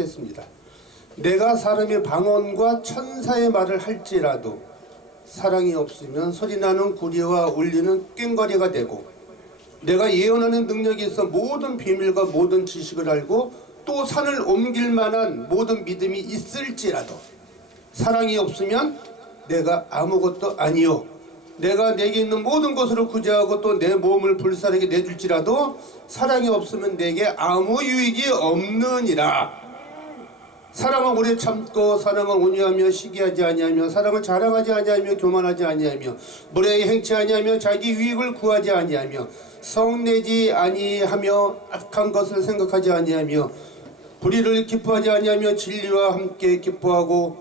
하겠습니다. 내가 사람의 방언과 천사의 말을 할지라도 사랑이 없으면 소리나는 구리와 울리는 꽹과리가 되고, 내가 예언하는 능력이 있어 모든 비밀과 모든 지식을 알고 또 산을 옮길 만한 모든 믿음이 있을지라도 사랑이 없으면 내가 아무것도 아니요, 내가 내게 있는 모든 것으로 구제하고 또 내 몸을 불사르게 내줄지라도 사랑이 없으면 내게 아무 유익이 없느니라. 사랑은 오래 참고, 사랑은 온유하며 시기하지 아니하며, 사랑은 자랑하지 아니하며 교만하지 아니하며, 무례히 행치 아니하며, 자기 유익을 구하지 아니하며, 성내지 아니하며, 악한 것을 생각하지 아니하며, 불의를 기뻐하지 아니하며, 진리와 함께 기뻐하고,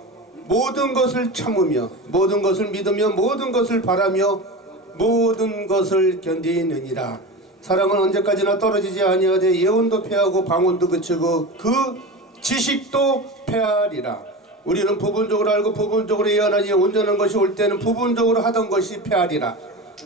모든 것을 참으며, 모든 것을 믿으며, 모든 것을 바라며, 모든 것을 견디느니라. 사랑은 언제까지나 떨어지지 아니하되 예언도 패하고 방언도 그치고 그 지식도 패하리라. 우리는 부분적으로 알고 부분적으로 예언하니 온전한 것이 올 때는 부분적으로 하던 것이 패하리라.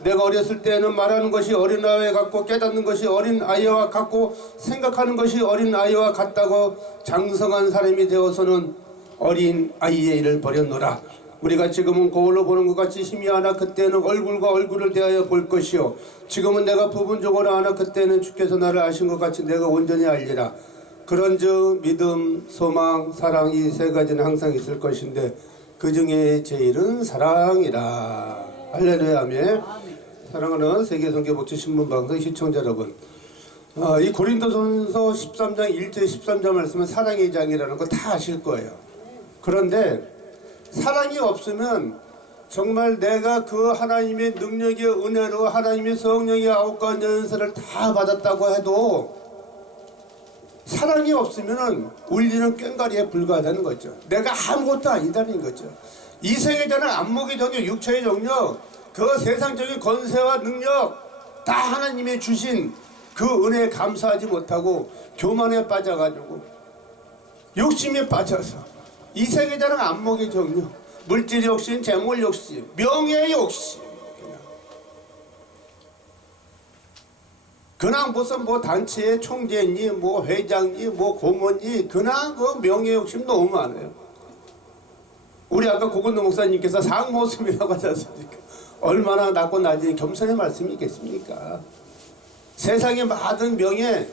내가 어렸을 때는 말하는 것이 어린아이와 같고 깨닫는 것이 어린아이와 같고 생각하는 것이 어린아이와 같다고 장성한 사람이 되어서는 어린아이의 일을 버렸노라. 우리가 지금은 거울로 보는 것 같이 희미하나 그때는 얼굴과 얼굴을 대하여 볼 것이요, 지금은 내가 부분적으로 하나 그때는 주께서 나를 아신 것 같이 내가 온전히 알리라. 그런즉 믿음, 소망, 사랑, 이 세 가지는 항상 있을 것인데 그 중에 제일은 사랑이라. 할렐루야, 아멘. 사랑하는 세계선교복지신문방송 시청자 여러분, 이 고린도전서 13장 1절 13절 말씀은 사랑의 장이라는 거 다 아실 거예요. 그런데 사랑이 없으면 정말 내가 그 하나님의 능력의 은혜로 하나님의 성령의 9가지 연설을 다 받았다고 해도 사랑이 없으면 울리는 꽹과리에 불과하다는 거죠. 내가 아무것도 아니다는 거죠. 이 세계자는 안목의 정력, 육체의 정력, 그 세상적인 권세와 능력 다 하나님의 주신 그 은혜에 감사하지 못하고 교만에 빠져가지고 욕심에 빠져서 이 세계자는 안목의 정력, 물질 욕심, 재물 욕심, 명예 욕심, 그냥 무슨 뭐 단체의 총재니 뭐 회장니 뭐 고모니 그냥 그 명예 욕심 너무 많아요. 우리 아까 고건도 목사님께서 상모습이라고 하지 않습니까? 얼마나 낮고 낮은 겸손의 말씀이 있겠습니까? 세상의 많은 명예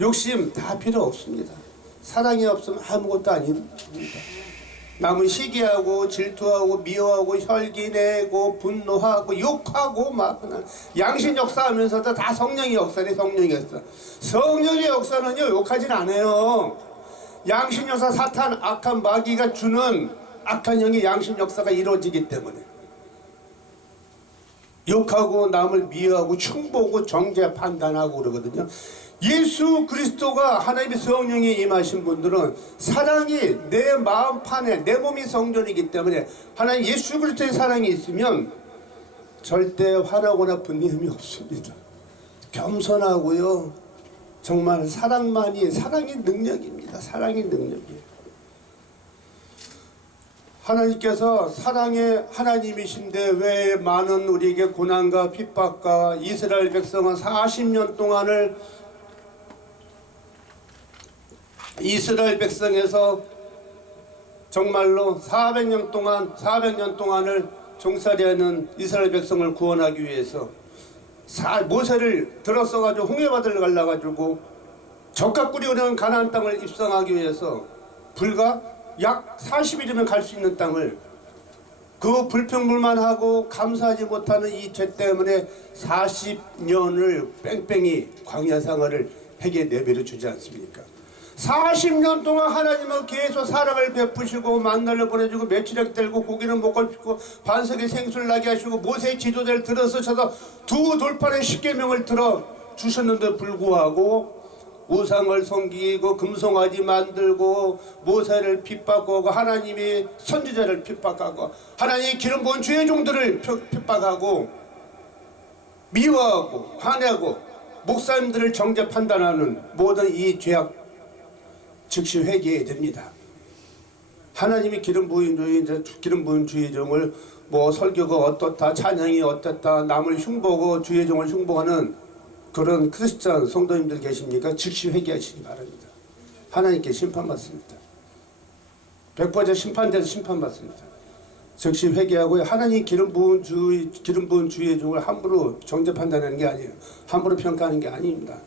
욕심 다 필요 없습니다. 사랑이 없으면 아무것도 아닙니다. 남은 시기하고 질투하고 미워하고 혈기내고 분노하고 욕하고 막 양심 역사하면서도 다 성령의 역사래. 성령의 역사. 성령의 역사는요 욕하진 않아요. 양심 역사, 사탄 악한 마귀가 주는 악한 영의 양심 역사가 이루어지기 때문에 욕하고 남을 미워하고 흉보고 정죄 판단하고 그러거든요. 예수 그리스도가 하나님의 성령이 임하신 분들은 사랑이 내 마음판에, 내 몸이 성전이기 때문에 하나님 예수 그리스도의 사랑이 있으면 절대 화나거나 분노함이 없습니다. 겸손하고요, 정말 사랑만이, 사랑이 능력입니다. 사랑이 능력이에요. 하나님께서 사랑의 하나님이신데 왜 많은 우리에게 고난과 핍박과 이스라엘 백성은 40년 동안을 이스라엘 백성에서 정말로 400년 동안을 종살이하는 이스라엘 백성을 구원하기 위해서 모세를 들어서가지고 홍해바다를 갈라가지고 적과 꿀이 흐르는 가나안 땅을 입성하기 위해서 불과 약 40일이면 갈 수 있는 땅을 그 불평불만하고 감사하지 못하는 이 죄 때문에 40년을 뺑뺑이 광야 생활을 해게 내버려 주지 않습니까? 40년 동안 하나님은 계속 사랑을 베푸시고 만나를 보내주고 매출액 들고 고기는 먹고 싶고 반석에 생수를 나게 하시고 모세의 지도자를 들어서셔서 두 돌판의 십계명을 들어 주셨는데 불구하고 우상을 섬기고 금송아지 만들고 모세를 핍박하고 하나님의 선지자를 핍박하고 하나님의 기름 부은 주의 종들을 핍박하고 미워하고 화내고 목사님들을 정죄 판단하는 모든 이 죄악 즉시 회개해야 됩니다. 하나님이 기름 부은 주의 종을 뭐 설교가 어떻다, 찬양이 어떻다, 남을 흉보고 주의 종을 흉보하는 그런 크리스찬 성도님들 계십니까? 즉시 회개하시기 바랍니다. 하나님께 심판받습니다. 100% 심판돼서 심판받습니다. 즉시 회개하고요. 하나님 기름 부은 주의 종을 함부로 정죄 판단하는 게 아니에요. 함부로 평가하는 게 아닙니다.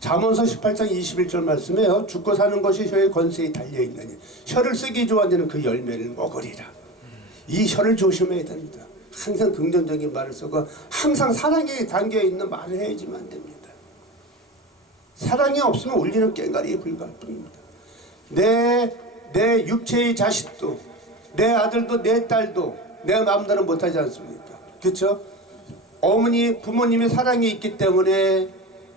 잠언서 18장 21절 말씀에요. 죽고 사는 것이 혀의 권세에 달려있느니 혀를 쓰기 좋아하는 자는 그 열매를 먹으리라. 이 혀를 조심해야 됩니다. 항상 긍정적인 말을 쓰고 항상 사랑에 담겨있는 말을 해야지만 됩니다. 사랑이 없으면 울리는 꽹과리에 불과할 뿐입니다. 내 육체의 자식도 내 아들도 내 딸도 내 마음대로 못하지 않습니까? 그렇죠? 부모님의 사랑이 있기 때문에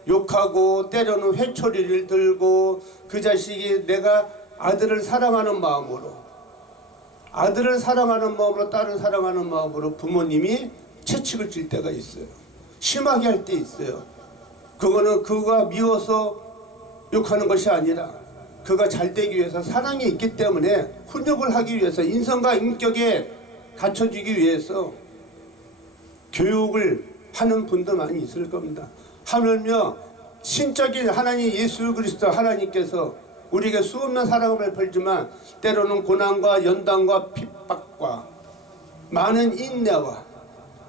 욕하고 때로는 회초리를 들고 그 자식이 내가 아들을 사랑하는 마음으로 딸을 사랑하는 마음으로 부모님이 채찍을 질 때가 있어요. 심하게 할 때 있어요. 그거는 그가 미워서 욕하는 것이 아니라 그가 잘되기 위해서 사랑이 있기 때문에 훈육을 하기 위해서 인성과 인격에 갖춰주기 위해서 교육을 하는 분도 많이 있을 겁니다. 하물며 신적인 하나님 예수 그리스도 하나님께서 우리에게 수없는 사랑을 베풀지만 때로는 고난과 연단과 핍박과 많은 인내와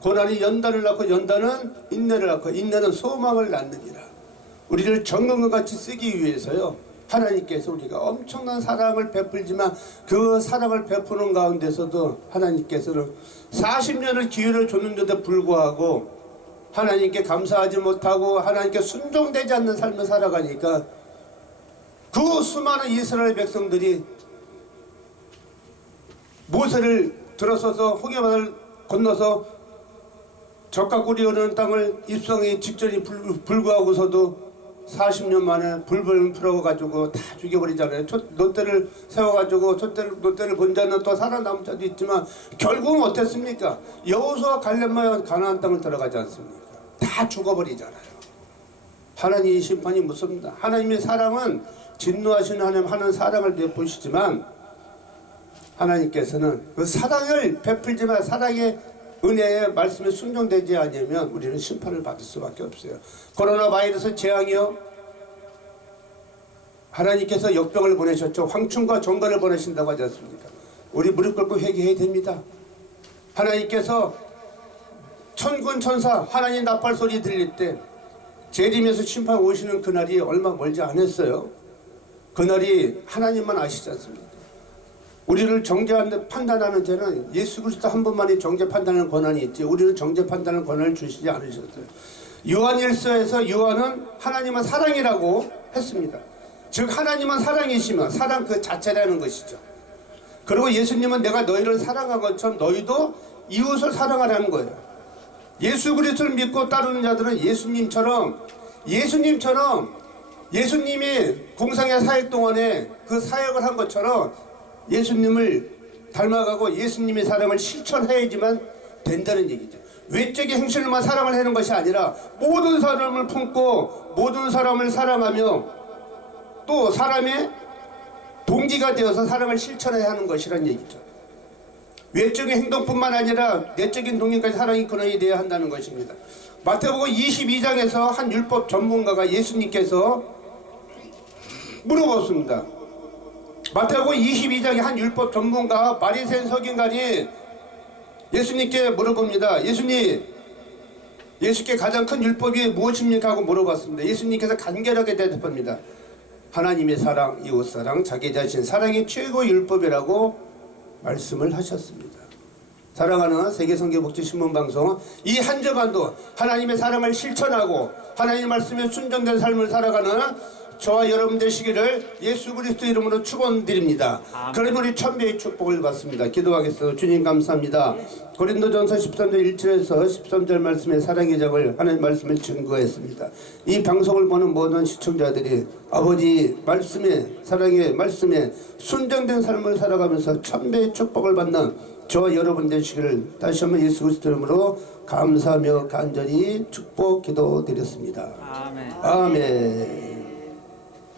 고난이 연단을 낳고 연단은 인내를 낳고 인내는 소망을 낳느니라. 우리를 정금과 같이 쓰기 위해서요. 하나님께서 우리가 엄청난 사랑을 베풀지만 그 사랑을 베푸는 가운데서도 하나님께서는 40년을 기회를 줬는데도 불구하고 하나님께 감사하지 못하고 하나님께 순종되지 않는 삶을 살아가니까 그 수많은 이스라엘 백성들이 모세를 들어서서 홍해바다를 건너서 적과 꿀이 흐르는 땅을 입성하기 직전이 불구하고서도 40년 만에 불을 풀어가지고 다 죽여버리잖아요. 놋대를 세워가지고 놋대를 본 자는 또 살아남은 자도 있지만 결국은 어땠습니까? 여호수아 갈렙만 가나안 땅을 들어가지 않습니까? 다 죽어버리잖아요. 하나님의 심판이 무섭습니다. 하나님의 사랑은 진노하시는 하나님 하는 사랑을 베푸시지만 하나님께서는 그 사랑을 베풀지만 사랑의 은혜의 말씀에 순종되지 않으면 우리는 심판을 받을 수밖에 없어요. 코로나 바이러스 재앙이요. 하나님께서 역병을 보내셨죠. 황충과 종간을 보내신다고 하지 않습니까? 우리 무릎 꿇고 회개해야 됩니다. 하나님께서 천군 천사 하나님 나팔 소리 들릴 때 재림에서 심판 오시는 그날이 얼마 멀지 않았어요. 그날이 하나님만 아시지 않습니까? 우리를 정죄하는 판단하는 죄는 예수 그리스도 한 분만이 정죄 판단하는 권한이 있지 우리는 정죄 판단하는 권한을 주시지 않으셨어요. 요한일서에서 요한은 하나님은 사랑이라고 했습니다. 즉 하나님은 사랑이시면 사랑 그 자체라는 것이죠. 그리고 예수님은 내가 너희를 사랑한 것처럼 너희도 이웃을 사랑하라는 거예요. 예수 그리스도를 믿고 따르는 자들은 예수님이 공생의 사역 동안에 그 사역을 한 것처럼 예수님을 닮아가고 예수님의 사랑을 실천해야지만 된다는 얘기죠. 외적인 행실로만 사랑을 하는 것이 아니라 모든 사람을 품고 모든 사람을 사랑하며 또 사람의 동기가 되어서 사랑을 실천해야 하는 것이란 얘기죠. 외적인 행동뿐만 아니라 내적인 동기까지 사랑이 근원이 되어야 한다는 것입니다. 마태복음 22장에서 한 율법 전문가가 예수님께서 물어봤습니다. 마태복음 22장에 한 율법 전문가 바리새인 서기관이 예수님께 물어봅니다. 예수께 가장 큰 율법이 무엇입니까? 하고 물어봤습니다. 예수님께서 간결하게 대답합니다. 하나님의 사랑, 이웃사랑, 자기 자신 사랑이 최고의 율법이라고 말씀을 하셨습니다. 사랑하는 세계선교복지신문방송 이 한 주간도 하나님의 사랑을 실천하고 하나님의 말씀에 순종된 삶을 살아가는 저와 여러분 되시기를 예수 그리스도 이름으로 축원드립니다. 그러면 우리 천배의 축복을 받습니다. 기도하겠습니다. 주님 감사합니다. 고린도전서 13절 1절에서 13절 말씀에 사랑의 적을 하나님 말씀을 증거했습니다. 이 방송을 보는 모든 시청자들이 아버지 말씀에 사랑의 말씀에 순종된 삶을 살아가면서 천배의 축복을 받는 저와 여러분 되시기를 다시 한번 예수 그리스도 이름으로 감사하며 간절히 축복 기도드렸습니다. 아멘. 아멘.